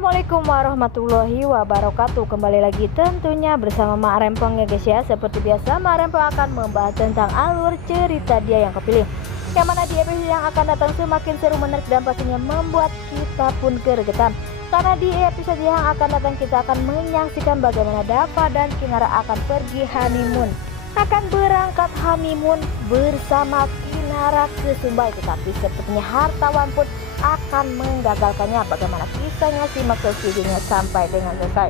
Assalamualaikum warahmatullahi wabarakatuh. Kembali lagi tentunya bersama Mak Rempong ya guys ya. Seperti biasa Mak Rempong akan membahas tentang alur cerita dia yang kepilih, yang mana di episode yang akan datang semakin seru, menarik dan pastinya membuat kita pun gregetan. Karena di episode yang akan datang kita akan menyaksikan bagaimana Dava dan Kinara akan pergi honeymoon, akan berangkat honeymoon bersama Kinara ke Sumbai. Tetapi sepertinya hartawan pun akan menggagalkannya. Bagaimana kisahnya, simak terus videonya sampai dengan selesai.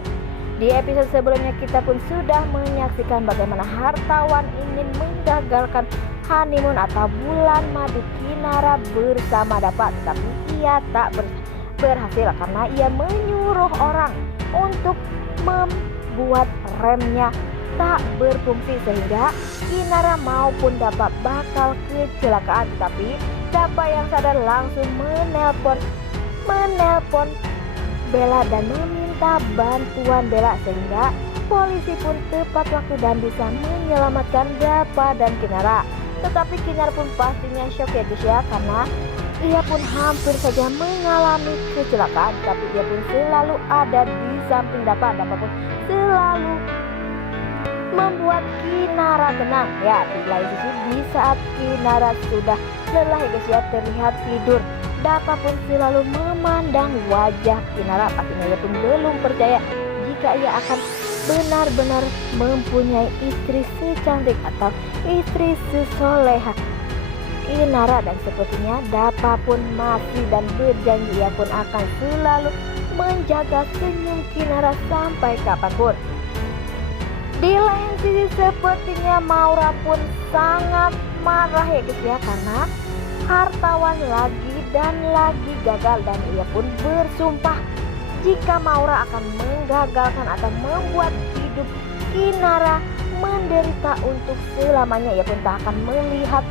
Di episode sebelumnya kita pun sudah menyaksikan bagaimana hartawan ingin menggagalkan honeymoon atau bulan madu Kinara bersama Dava, tetapi ia tak berhasil karena ia menyuruh orang untuk membuat remnya tak berfungsi sehingga Kinara maupun Dava bakal kecelakaan. Tetapi Dava yang sadar langsung menelpon Bella dan meminta bantuan Bella, sehingga polisi pun tepat waktu dan bisa menyelamatkan Dava dan Kinara. Tetapi Kinara pun pastinya shock ya guys ya, karena ia pun hampir saja mengalami kecelakaan. Tapi ia pun selalu ada di samping Dava. Dava pun selalu membuat Kinara tenang ya. Di lain sisi, di saat Kinara sudah lelah ya guys ya, terlihat tidur, Dava pun selalu memandang wajah Kinara. Pastinya ia pun belum percaya jika ia akan benar-benar mempunyai istri secantik atau istri sesoleha Kinara. Dan sepertinya Dava pun masih dan berjanji ia pun akan selalu menjaga senyum Kinara sampai kapanpun. Di lain sisi sepertinya Maura pun sangat marah ya guys ya, karena hartawan lagi dan lagi gagal, dan ia pun bersumpah jika Maura akan menggagalkan atau membuat hidup Kinara menderita untuk selamanya. Ia pun tak akan melihat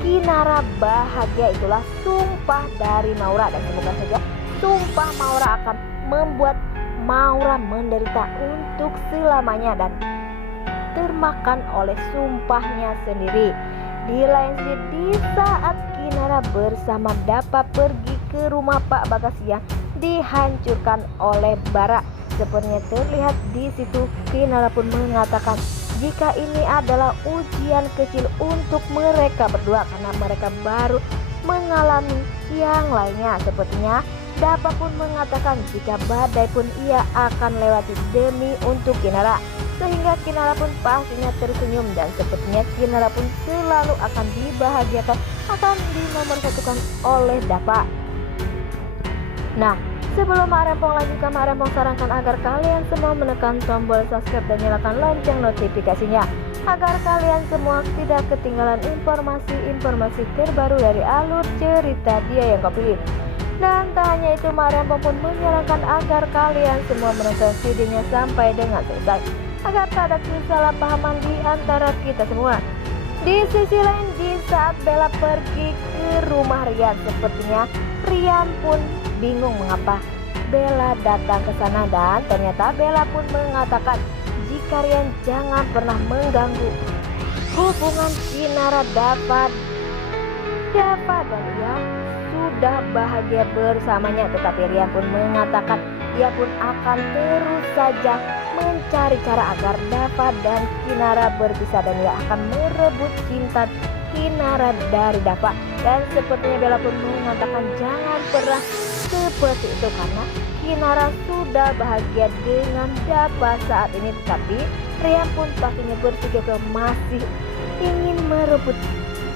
Kinara bahagia. Itulah sumpah dari Maura, dan semoga saja sumpah Maura akan membuat Maura menderita untuk selamanya dan termakan oleh sumpahnya sendiri. Di lain sisi, di saat Kinara bersama Dava pergi ke rumah Pak Bagas yang dihancurkan oleh Bara, sepertinya terlihat di situ Kinara pun mengatakan jika ini adalah ujian kecil untuk mereka berdua karena mereka baru mengalami yang lainnya. Sepertinya Dava pun mengatakan jika badai pun ia akan lewati demi untuk Kinara, sehingga Kinara pun pastinya tersenyum, dan sepertinya Kinara pun selalu akan dibahagiakan, akan dinomorsatukan oleh Dava. Nah, sebelum Mak Rempong lanjutkan, Mak Rempong sarankan agar kalian semua menekan tombol subscribe dan nyalakan lonceng notifikasinya, agar kalian semua tidak ketinggalan informasi-informasi terbaru dari alur cerita dia yang kau pilih. Dan tak hanya itu, Mak Rempong pun menyarankan agar kalian semua menonton videonya sampai dengan selesai, agar tak ada kesalahpahaman di antara kita semua. Di sisi lain, di saat Bella pergi ke rumah Rian, sepertinya Rian pun bingung mengapa Bella datang ke sana, dan ternyata Bella pun mengatakan jika Rian jangan pernah mengganggu hubungan Kinara Dava dan ia sudah bahagia bersamanya. Tetapi Rian pun mengatakan ia pun akan terus saja mencari cara agar Dava dan Kinara berpisah, dan ia akan merebut cinta Kinara dari Dava. Dan sepertinya Bella pun mengatakan jangan pernah seperti itu karena Kinara sudah bahagia dengan Dava saat ini. Tetapi Rian pun pastinya berpikir masih ingin merebut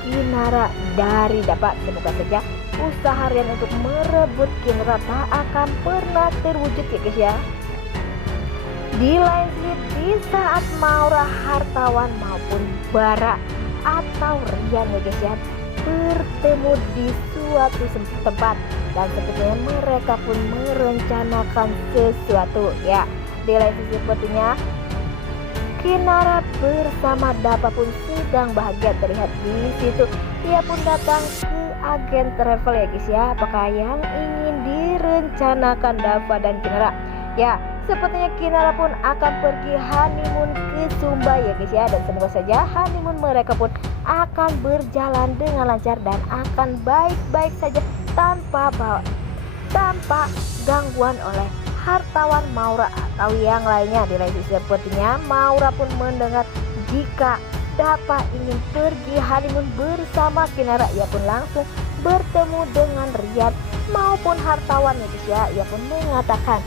Kinara dari Dava. Semoga saja usaha Rian untuk merebut Kinara tak akan pernah terwujud ya guys ya. Di lain sisi, di saat Maura, hartawan maupun Bara atau Rian ya guys ya bertemu di suatu tempat, dan sepertinya mereka pun merencanakan sesuatu ya. Di lain sisi sepertinya Kinara bersama Dava pun sedang bahagia, terlihat di situ ia pun datang ke agen travel ya guys ya. Apakah yang ingin direncanakan Dava dan Kinara? Ya, sepertinya Kinara pun akan pergi honeymoon ke Sumbai ya guys ya, dan semoga saja honeymoon mereka pun akan berjalan dengan lancar dan akan baik-baik saja tanpa gangguan oleh hartawan Maura atau yang lainnya. Di lain sisi sepertinya Maura pun mendengar jika Dapa ingin pergi honeymoon bersama Kinara, ia pun langsung bertemu dengan Rian maupun hartawan ya. Ia pun mengatakan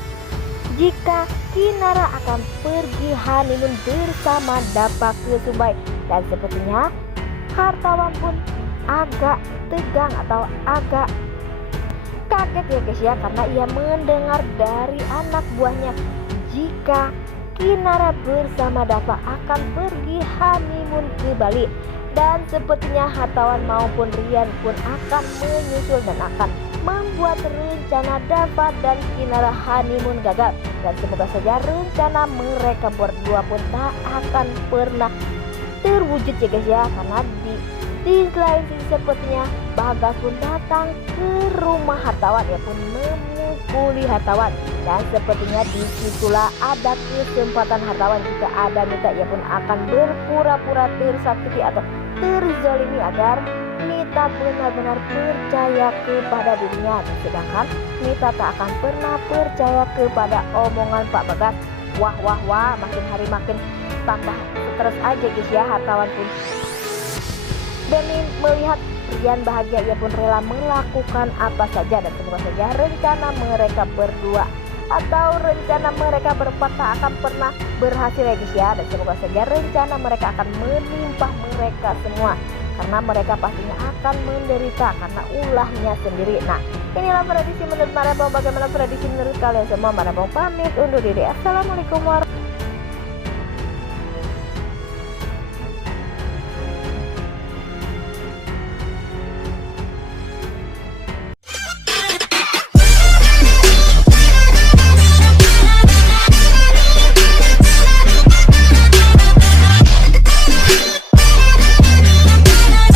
jika Kinara akan pergi honeymoon bersama Dapa ke Sumbai, dan sepertinya hartawan pun agak tegang atau agak kaget ya guys ya, karena ia mendengar dari anak buahnya jika Kinara bersama Dapa akan pergi honeymoon ke Bali, dan sepertinya hartawan maupun Rian pun akan menyusul dan akan membuat rencana Dapa dan Kinara honeymoon gagal, dan semoga saja rencana mereka berdua pun tak akan pernah terwujud ya guys ya, karena di lain sisi sepertinya Bagas pun datang ke rumah hartawan, ia pun memukuli hartawan, dan sepertinya disitulah ada kesempatan hartawan jika ada Mita, ia pun akan berpura-pura tersakiti atau terzolimi agar Mita benar-benar percaya kepada dirinya, sedangkan Mita tak akan pernah percaya kepada omongan Pak Bagas. Wah, makin hari makin tambah stres aja guys ya hartawan pun. Demi melihat Rian bahagia, ia pun rela melakukan apa saja, dan semoga saja rencana mereka berdua atau rencana mereka berempat tak akan pernah berhasil ya guys ya, dan semoga saja rencana mereka akan menimpa mereka semua, karena mereka pastinya akan menderita karena ulahnya sendiri. Nah, inilah prediksi menurut Marabong. Bagaimana prediksi menurut kalian semua? Marabong pamit undur diri. Assalamualaikum warahmatullahi wabarakatuh.